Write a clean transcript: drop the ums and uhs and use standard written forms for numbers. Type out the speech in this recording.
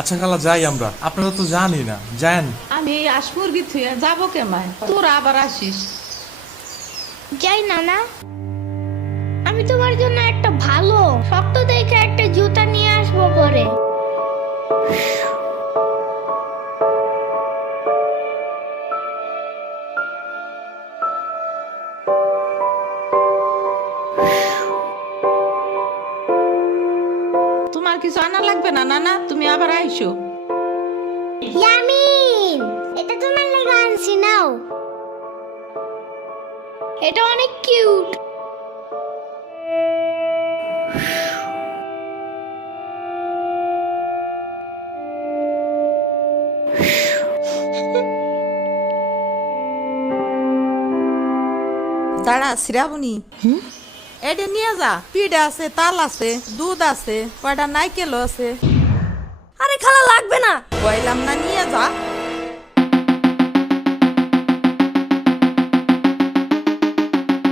আচ্ছা খালা যাই আমরা, আপনারা তো জানি না, যান। আমি এই আসমুরগি থুয়ে যাবো কেমায়, তোরা আবার আসিস। যাই নানা, আমি তোমার জন্য একটা ভালো শক্ত দেখে একটা জুতা নিয়ে আসবো পরে। তোমার কিছু আনা লাগবে না নানা, তুমি আবার আইসো। ইয়ামিন, এটা তোমার লাগা আনছি, নাও। এটা অনেক কিউট। দাঁড়া শ্রাবণী, এটা নিয়ে যা। পিঠা আছে, তাল আছে, দুধ আছে, কয়টা নাইকেলও আছে।